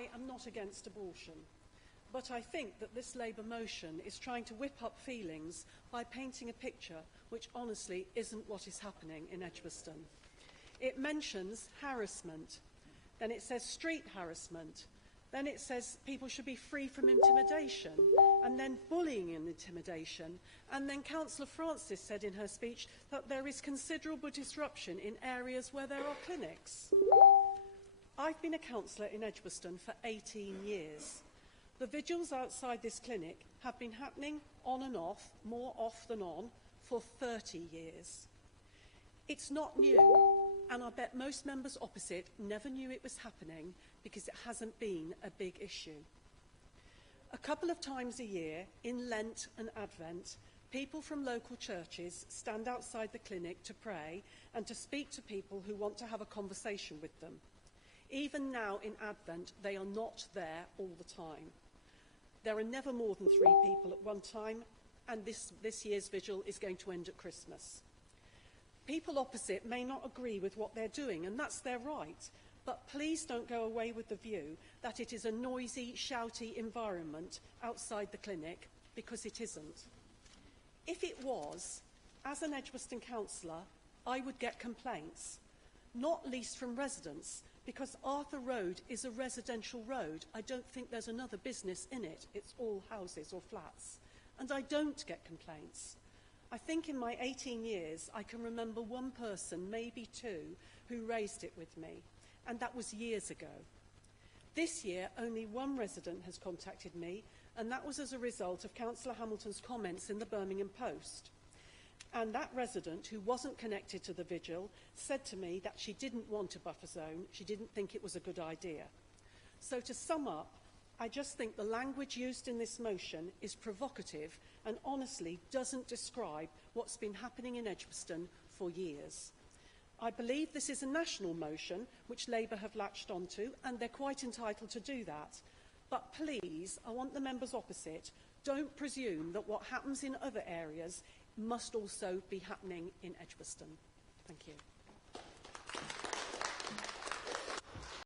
I am not against abortion, but I think that this Labour motion is trying to whip up feelings by painting a picture which honestly isn't what is happening in Edgbaston. It mentions harassment, then it says street harassment, then it says people should be free from intimidation, and then bullying and intimidation, and then Councillor Francis said in her speech that there is considerable disruption in areas where there are clinics. I've been a councillor in Edgbaston for 18 years. The vigils outside this clinic have been happening on and off, more off than on, for 30 years. It's not new, and I bet most members opposite never knew it was happening because it hasn't been a big issue. A couple of times a year, in Lent and Advent, people from local churches stand outside the clinic to pray and to speak to people who want to have a conversation with them. Even now in Advent, they are not there all the time. There are never more than 3 people at one time, and this year's vigil is going to end at Christmas. People opposite may not agree with what they're doing, and that's their right, but please don't go away with the view that it is a noisy, shouty environment outside the clinic, because it isn't. If it was, as an Edgbaston councillor, I would get complaints, not least from residents, because Arthur Road is a residential road. I don't think there's another business in it. It's all houses or flats. And I don't get complaints. I think in my 18 years, I can remember one person, maybe 2, who raised it with me, and that was years ago. This year, only 1 resident has contacted me, and that was as a result of Councillor Hamilton's comments in the Birmingham Post. And that resident, who wasn't connected to the vigil, said to me that she didn't want a buffer zone, she didn't think it was a good idea. So to sum up, I just think the language used in this motion is provocative and honestly doesn't describe what's been happening in Edgbaston for years. I believe this is a national motion which Labour have latched onto, and they're quite entitled to do that. But please, I want the members opposite, don't presume that what happens in other areas must also be happening in Edgbaston. Thank you.